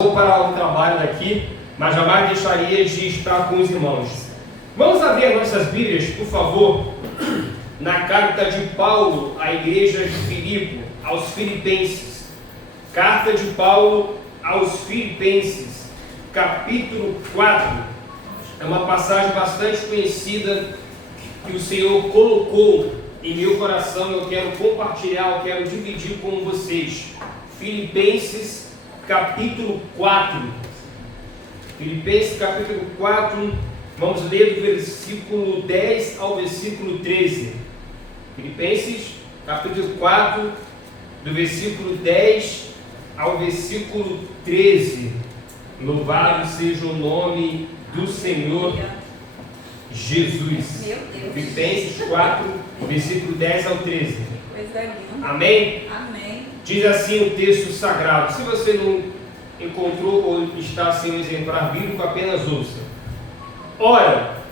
Vou parar o trabalho daqui, mas jamais deixaria de estar com os irmãos. Vamos abrir nossas Bíblias, por favor, na carta de Paulo à igreja de Filipe, aos Filipenses. Carta de Paulo aos Filipenses, capítulo 4. É uma passagem bastante conhecida que o Senhor colocou em meu coração. Eu quero compartilhar, eu quero dividir com vocês. Filipenses, capítulo 4. Filipenses, capítulo 4, vamos ler do versículo 10 ao versículo 13. Filipenses, capítulo 4, do versículo 10 ao versículo 13. Louvado seja o nome do Senhor Jesus. Filipenses 4, versículo 10 ao 13. Coisa linda. Amém? Amém. Diz assim o texto sagrado. Se você não encontrou ou está sem um exemplar bíblico, apenas ouça. Ora,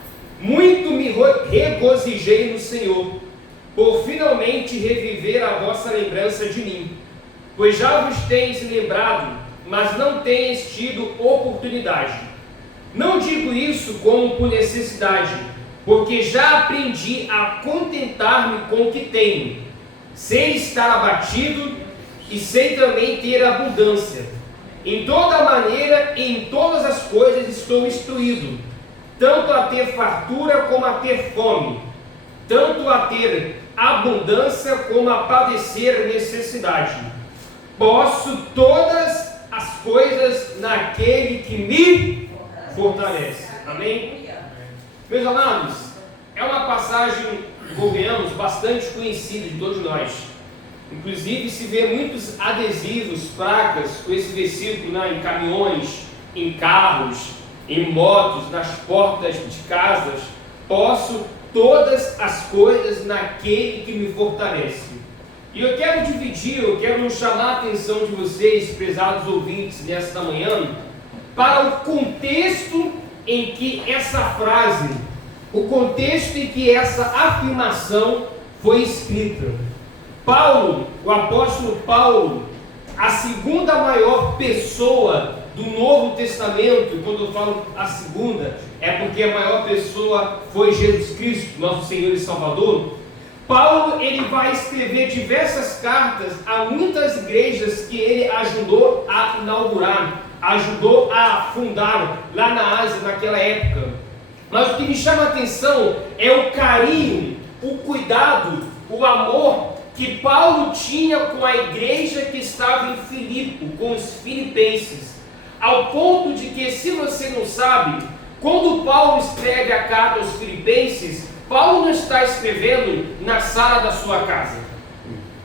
muito me regozijei no Senhor, por finalmente reviver a vossa lembrança de mim, pois já vos tendes lembrado, mas não tendes tido oportunidade. Não digo isso como por necessidade, porque já aprendi a contentar-me com o que tenho. Sei estar abatido e sei também ter abundância. Em toda maneira e em todas as coisas estou instruído, tanto a ter fartura como a ter fome, tanto a ter abundância como a padecer necessidade. Posso todas as coisas naquele que me fortalece. Amém? Meus amados, é uma passagem, convenhamos, bastante conhecida de todos nós. Inclusive se vê muitos adesivos, placas com esse versículo, em caminhões, em carros, em motos, nas portas de casas. Posso todas as coisas naquele que me fortalece. E eu quero dividir, eu quero chamar a atenção de vocês, prezados ouvintes, nesta manhã, para o contexto em que essa frase, o contexto em que essa afirmação foi escrita. Paulo, o apóstolo Paulo, a segunda maior pessoa do Novo Testamento. Quando eu falo a segunda, é porque a maior pessoa foi Jesus Cristo, nosso Senhor e Salvador. Paulo, ele vai escrever diversas cartas a muitas igrejas que ele ajudou a inaugurar, ajudou a fundar lá na Ásia naquela época. Mas o que me chama a atenção é o carinho, o cuidado, o amor que Paulo tinha com a igreja que estava em Filipe, com os filipenses, ao ponto de que, se você não sabe, quando Paulo escreve a carta aos filipenses, Paulo não está escrevendo na sala da sua casa.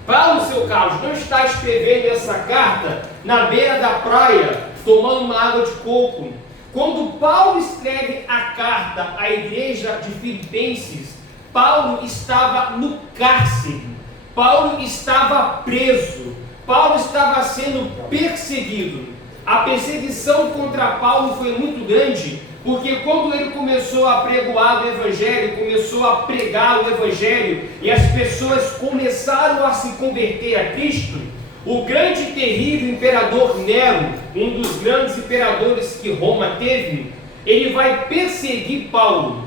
Paulo, seu Carlos, não está escrevendo essa carta na beira da praia, tomando uma água de coco. Quando Paulo escreve a carta à igreja de Filipenses, Paulo estava no cárcere. Paulo estava preso, Paulo estava sendo perseguido. A perseguição contra Paulo foi muito grande, porque quando ele começou a pregoar o Evangelho, começou a pregar o Evangelho, e as pessoas começaram a se converter a Cristo, o grande e terrível imperador Nero, um dos grandes imperadores que Roma teve, ele vai perseguir Paulo,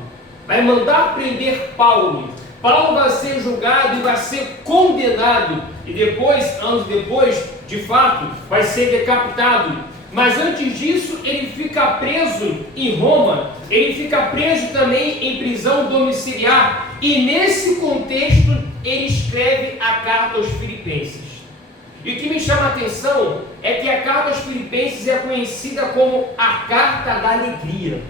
vai mandar prender Paulo. Paulo vai ser julgado e vai ser condenado, e depois, anos depois, de fato, vai ser decapitado. Mas antes disso, ele fica preso em Roma, ele fica preso também em prisão domiciliar, e nesse contexto, ele escreve a carta aos Filipenses. E o que me chama a atenção é que a carta aos Filipenses é conhecida como a carta da alegria.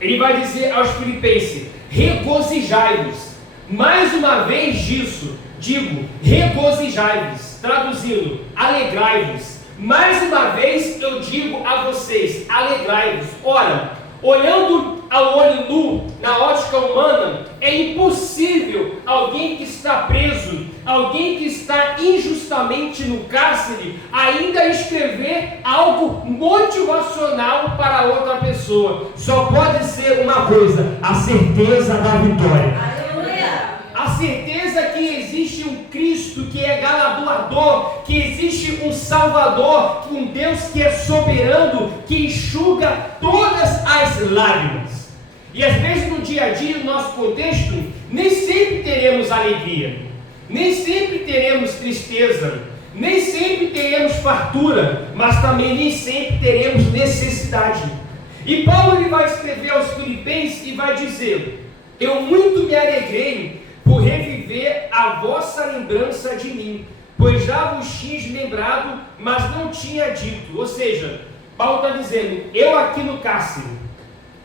Ele vai dizer aos Filipenses: regozijai-vos. Mais uma vez disso, digo, regozijai-vos, traduzindo, alegrai-vos. Mais uma vez eu digo a vocês, alegrai-vos. Ora, olhando ao olho nu, na ótica humana, é impossível alguém que está preso, alguém que está injustamente no cárcere, ainda escrever algo motivacional para outra pessoa. Só pode ser uma coisa: a certeza da vitória. Aleluia! A certeza que existe um Cristo Cristo que é galardoador, que existe um Salvador, um Deus que é soberano, que enxuga todas as lágrimas. E às vezes no dia a dia, no nosso contexto, nem sempre teremos alegria, nem sempre teremos tristeza, nem sempre teremos fartura, mas também nem sempre teremos necessidade. E Paulo ele vai escrever aos Filipenses e vai dizer: eu muito me alegrei por reviver a vossa lembrança de mim, pois já vos tinha lembrado, mas não tinha dito. Ou seja, Paulo está dizendo: eu aqui no cárcere,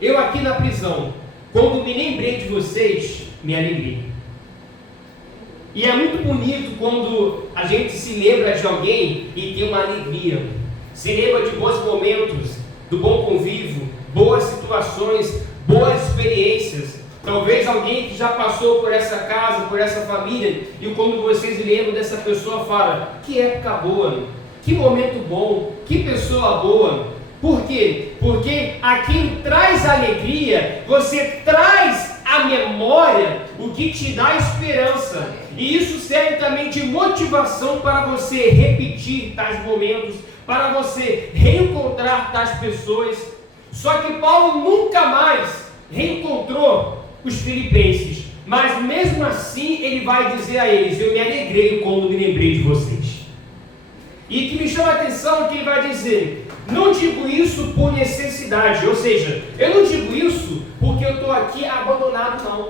eu aqui na prisão, quando me lembrei de vocês, me alegrei. E é muito bonito quando a gente se lembra de alguém e tem uma alegria, se lembra de bons momentos, do bom convívio, boas situações, boas experiências. Talvez alguém que já passou por essa casa, por essa família, e quando vocês lembram dessa pessoa, fala: que época boa, que momento bom, que pessoa boa. Por quê? Porque aquilo traz alegria, você traz à memória o que te dá esperança, e isso serve também de motivação para você repetir tais momentos, para você reencontrar tais pessoas. Só que Paulo nunca mais reencontrou os filipenses, mas mesmo assim ele vai dizer a eles: eu me alegrei quando me lembrei de vocês. E que me chama a atenção é que ele vai dizer: não digo isso por necessidade, ou seja, eu não digo isso porque eu estou aqui abandonado, não.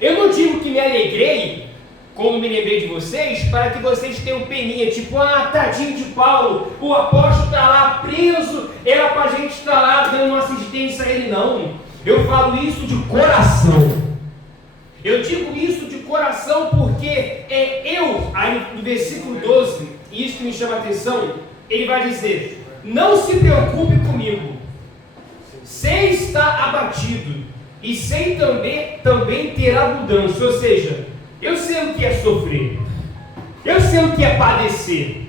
Eu não digo que me alegrei quando me lembrei de vocês para que vocês tenham peninha, tipo: ah, tadinho de Paulo, o apóstolo está lá preso, era para a gente estar lá dando uma assistência a ele. Não, eu falo isso de coração. Eu digo isso de coração porque aí no versículo 12, e isso que me chama a atenção, ele vai dizer: não se preocupe comigo, sem estar abatido, e sem também ter abundância. Ou seja, eu sei o que é sofrer, eu sei o que é padecer,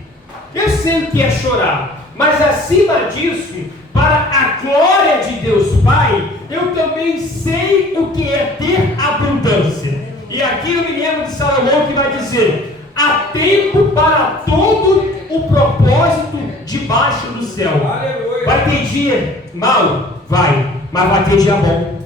eu sei o que é chorar, mas acima disso, para a glória de Deus Pai, eu também sei o que é ter abundância. E aqui eu me lembro de Salomão que vai dizer: há tempo para todo o propósito debaixo do céu. Aleluia. Vai ter dia mau? Vai, mas vai ter dia bom.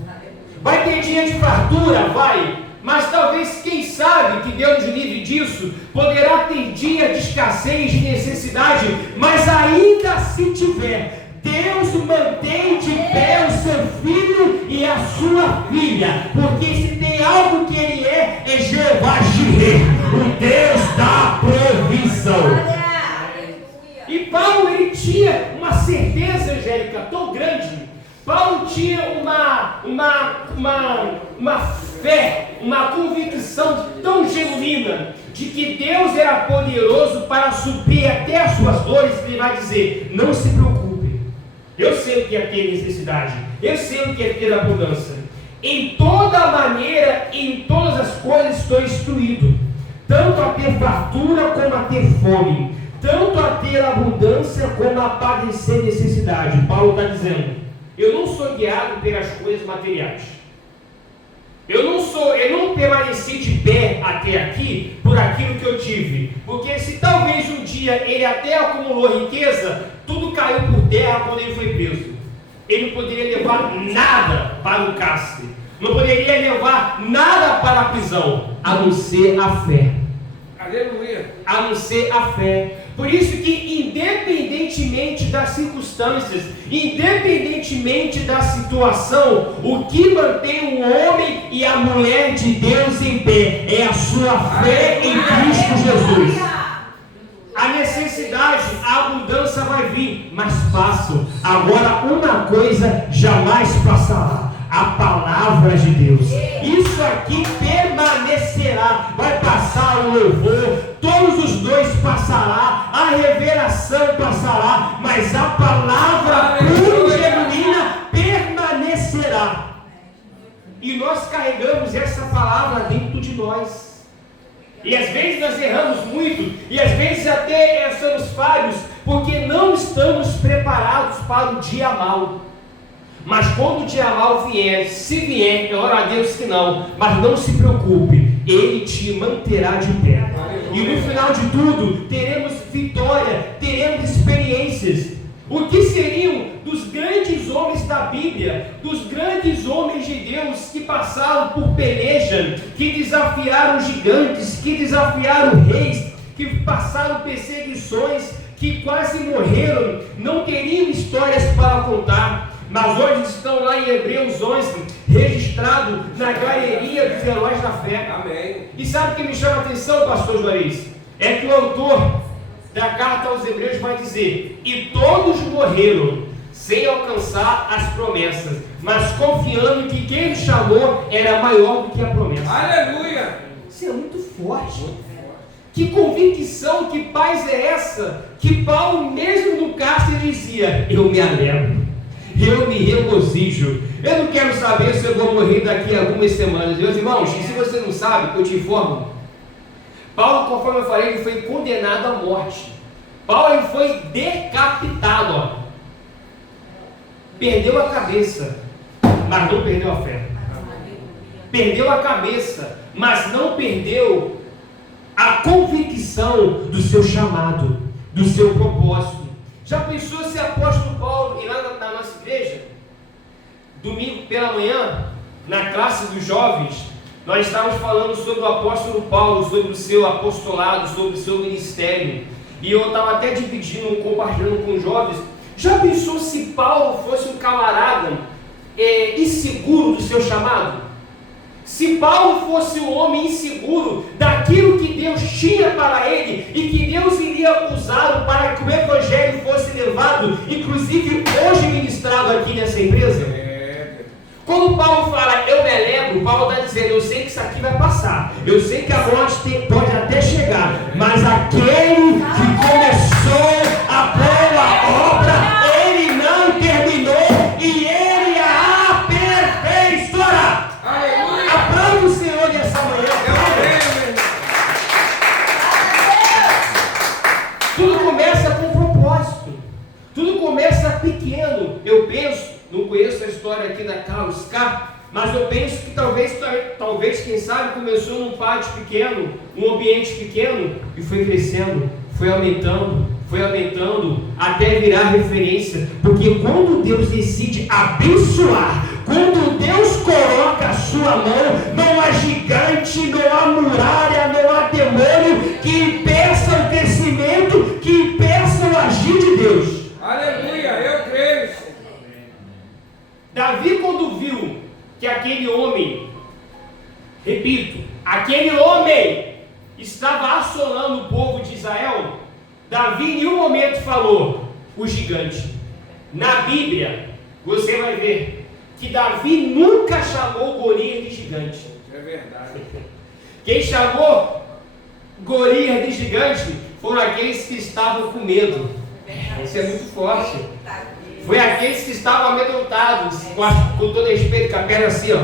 Vai ter dia de fartura? Vai, mas talvez, quem sabe, que Deus nos livre disso, poderá ter dia de escassez, de necessidade, mas ainda se tiver, Deus mantém de pé o seu filho e a sua filha, porque se tem algo que ele é Jeová Jireh, o Deus da provisão. E Paulo, ele tinha uma certeza, Angélica, tão grande. Paulo tinha uma fé, uma convicção tão genuína de que Deus era poderoso para suprir até as suas dores. Ele vai dizer: não se preocupe, eu sei o que é ter necessidade, eu sei o que é ter abundância. Em toda maneira, em todas as coisas estou instruído, tanto a ter fartura como a ter fome, tanto a ter abundância como a padecer necessidade. Paulo está dizendo: eu não sou guiado pelas coisas materiais. Eu não permaneci de pé até aqui por aquilo que eu tive. Porque se talvez um dia ele até acumulou riqueza, tudo caiu por terra quando ele foi preso. Ele não poderia levar nada para o cárcere, não poderia levar nada para a prisão, a não ser a fé. Aleluia. A não ser a fé. Por isso que, independentemente das circunstâncias, independentemente da situação, o que mantém o homem e a mulher de Deus em pé é a sua fé em Cristo Jesus. A necessidade, a abundância vai vir, mas passam. Agora, uma coisa jamais passará: a palavra de Deus. Isso aqui permanecerá. Vai passar o louvor, todos os dois passará, a revelação passará, mas a palavra pura e genuína permanecerá. E nós carregamos essa palavra dentro de nós. E às vezes nós erramos muito, e às vezes até somos falhos, porque não estamos preparados para o dia mau. Mas quando o dia mau vier, se vier, eu oro a Deus que não, mas não se preocupe, Ele te manterá de pé. E no final de tudo, teremos vitória, teremos experiências. O que seriam dos grandes homens da Bíblia, dos grandes homens de Deus que passaram por peleja, que desafiaram gigantes, que desafiaram reis, que passaram perseguições, que quase morreram, não teriam histórias para contar, mas hoje estão lá em Hebreus 11, registrado na galeria dos heróis da fé. Amém. E sabe o que me chama a atenção, pastor Juarez? É que o autor da carta aos Hebreus vai dizer: e todos morreram sem alcançar as promessas, mas confiando que quem os chamou era maior do que a promessa. Aleluia! Isso é muito forte. Que convicção, que paz é essa? Que Paulo, mesmo no cárcere, dizia: eu me alegro, eu me regozijo. Eu não quero saber se eu vou morrer daqui a algumas semanas. Meus irmãos, e se você não sabe, eu te informo. Paulo, conforme eu falei, ele foi condenado à morte. Paulo, ele foi decapitado, ó. Perdeu a cabeça, mas não perdeu a fé. Perdeu a cabeça, mas não perdeu a convicção do seu chamado, do seu propósito. Já pensou se apóstolo Paulo ir lá na nossa igreja, domingo pela manhã, na classe dos jovens, nós estávamos falando sobre o apóstolo Paulo, sobre o seu apostolado, sobre o seu ministério, e eu estava até dividindo, compartilhando com os jovens. Já pensou se Paulo fosse um camarada inseguro do seu chamado? Se Paulo fosse um homem inseguro daquilo que Deus tinha para ele e que Deus iria usá-lo para que o evangelho fosse levado, inclusive hoje ministrado aqui nessa empresa? Quando Paulo fala, eu me alegro, Paulo está dizendo, eu sei que isso aqui vai passar, eu sei que a morte pode até chegar, mas aquele que começou a boa obra, ele não terminou e ele a aperfeiçoará. Aleluia! Aplauda o Senhor nessa manhã. Tudo começa com propósito, tudo começa pequeno. Eu penso, não conheço a história aqui da Carlos K, mas eu penso que talvez, quem sabe, começou num pátio pequeno, num ambiente pequeno, e foi crescendo, foi aumentando, até virar referência. Porque quando Deus decide abençoar, quando Deus coloca a sua mão, não há gigante, não há muralha, não há demônio que impeça o crescimento, que impeça o agir de Deus. Aleluia, eu creio. Davi, quando viu que aquele homem, repito, aquele homem estava assolando o povo de Israel, Davi em nenhum momento falou, o gigante. Na Bíblia, você vai ver que Davi nunca chamou Golias de gigante. É verdade. Quem chamou Golias de gigante foram aqueles que estavam com medo. Isso é muito forte. Foi aqueles que estavam amedrontados, com todo respeito, com a perna assim, ó.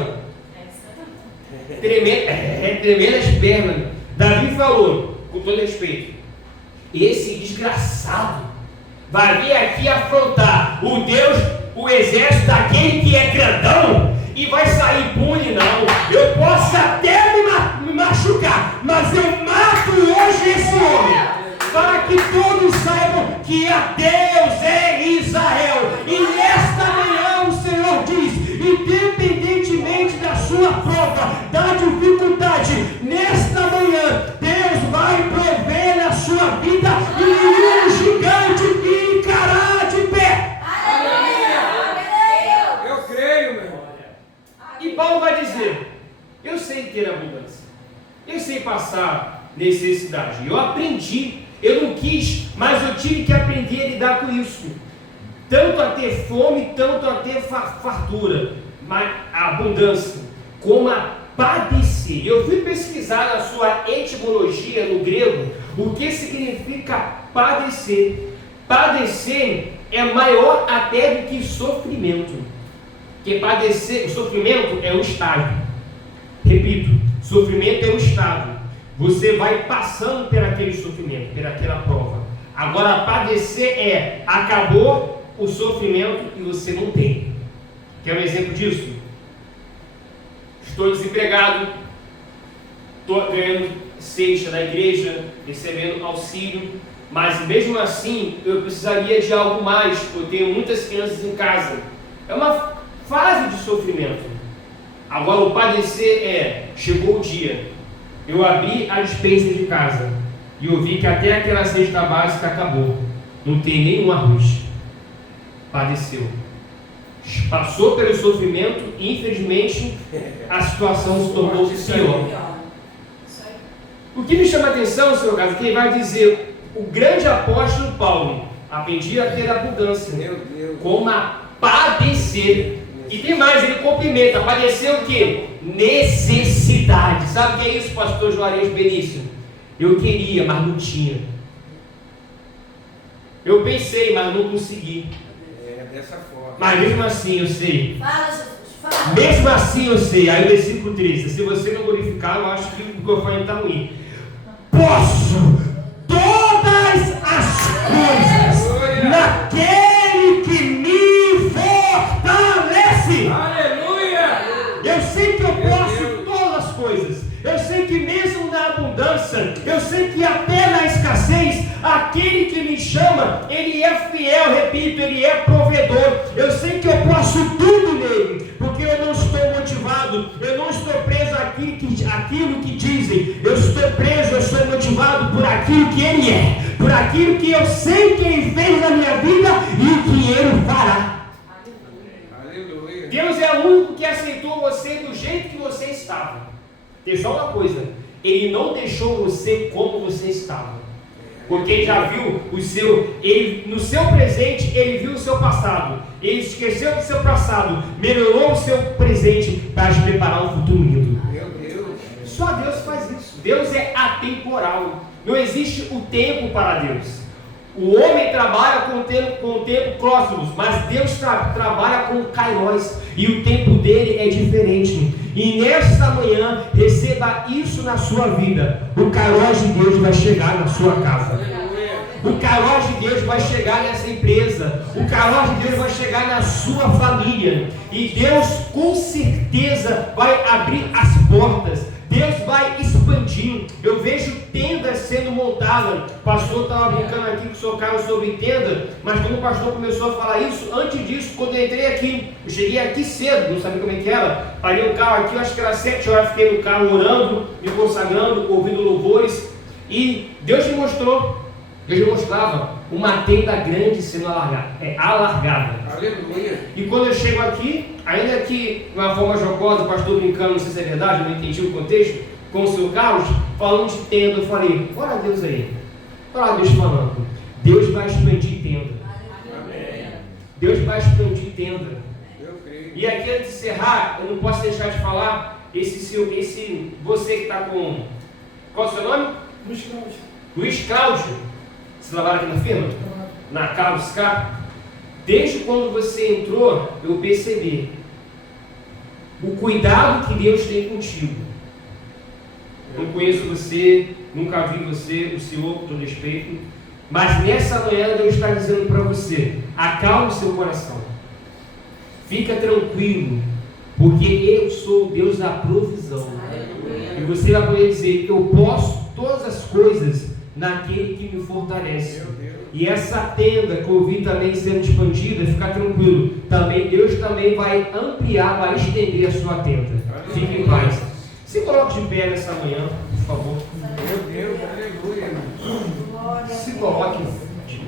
Tremendo as pernas. Davi falou, com todo respeito, esse desgraçado vai vir aqui afrontar o Deus, o exército daquele que é grandão, e vai sair impune, não. Eu posso até me machucar, mas eu mato hoje esse homem, para que todos saibam que a Deus é Israel. E nesta manhã o Senhor diz, independentemente da sua prova, da dificuldade, nesta manhã Deus vai prover na sua vida e nenhum gigante ficará de pé. Aleluia! Eu creio, meu irmão. E Paulo vai dizer, eu sei ter abundância, eu sei passar necessidade, eu aprendi. Eu não quis, mas eu tive que aprender a lidar com isso. Tanto a ter fome, tanto a ter fartura, mas a abundância, como a padecer. Eu fui pesquisar na sua etimologia no grego, o que significa padecer. Padecer é maior até do que sofrimento. Porque padecer, o sofrimento é um estado. Repito, sofrimento é um estado. Você vai passando por aquele sofrimento, por aquela prova. Agora, padecer acabou o sofrimento e você não tem. Quer um exemplo disso? Estou desempregado, estou ganhando cesta da igreja, recebendo auxílio, mas mesmo assim eu precisaria de algo mais. Eu tenho muitas crianças em casa. É uma fase de sofrimento. Agora o padecer chegou o dia, eu abri a despensa de casa e eu vi que até aquela cesta básica acabou, não tem nenhum arroz. Padeceu, passou pelo sofrimento e infelizmente a situação se tornou pior. O que me chama a atenção, Senhor Carlos, que ele vai dizer, o grande apóstolo Paulo, aprendi a ter abundância, como a padecer. E tem mais, ele cumprimenta, padecer o quê? Necessidade. Sabe o que é isso, pastor Juarez Benício? Eu queria, mas não tinha. Eu pensei, mas não consegui. Dessa forma. Mas mesmo assim eu sei. Fala, Jesus, fala. Mesmo assim eu sei. Aí o versículo 13. Se você não glorificar, eu acho que o microfone está ruim. Posso todas as coisas naquele que me fortalece. Aleluia! Eu sei que eu posso todas as coisas. Eu sei que mesmo na abundância, eu sei que até na escassez, aquele que me chama, ele é fiel, repito, ele é provedor. Eu sei que eu posso tudo nele, porque eu não estou motivado, eu não estou preso àquilo que dizem, eu estou preso, eu sou motivado por aquilo que ele é, por aquilo que eu sei que ele fez na minha vida e o que ele fará. Aleluia. Deus é o único que aceitou você do jeito que você estava. Tem só uma coisa, ele não deixou você como você estava, porque ele já viu no seu presente, ele viu o seu passado, ele esqueceu do seu passado, melhorou o seu presente para te preparar um futuro lindo. Meu Deus. Só Deus faz isso. Deus é atemporal, não existe o tempo para Deus. O homem trabalha com o tempo próximos, mas Deus trabalha com kairos, e o tempo dele é diferente. E nesta manhã, receba isso na sua vida. O kairos de Deus vai chegar na sua casa. O kairos de Deus vai chegar nessa empresa. O kairos de Deus vai chegar na sua família. E Deus com certeza vai abrir as portas. Deus vai expandir. Eu vejo tendas sendo montadas. O pastor estava brincando aqui com o seu Carlos sobre tenda, mas quando o pastor começou a falar isso, antes disso, quando eu entrei aqui, eu cheguei aqui cedo, não sabia como é que era, parei o carro aqui, eu acho que era 7 horas, fiquei no carro orando, me consagrando, ouvindo louvores, e Deus me mostrava uma tenda grande sendo alargada. Aleluia. E quando eu chego aqui, ainda que de uma forma jocosa, o pastor brincando, não sei se é verdade, eu não entendi o contexto, com o seu Carlos, falando de tenda, eu falei, ora a Deus aí, ora a Deus falando, Deus vai expandir tenda. Amém. Deus vai expandir tenda. Eu creio. E aqui antes de encerrar, eu não posso deixar de falar, você que está com, qual é o seu nome? Luiz Cláudio. Você trabalha aqui na firma? Na Carlos K. Desde quando você entrou, eu percebi o cuidado que Deus tem contigo. Não conheço você, nunca vi você, o Senhor, com todo respeito, mas nessa manhã Deus está dizendo para você, acalme seu coração, fica tranquilo, porque eu sou o Deus da provisão. E você vai poder dizer, eu posso todas as coisas naquele que me fortalece. E essa tenda que eu vi também sendo expandida, fica tranquilo, também Deus também vai ampliar, vai estender a sua tenda. Fique em paz. Se coloque de pé nessa manhã, por favor. Meu Deus, aleluia. Se coloque.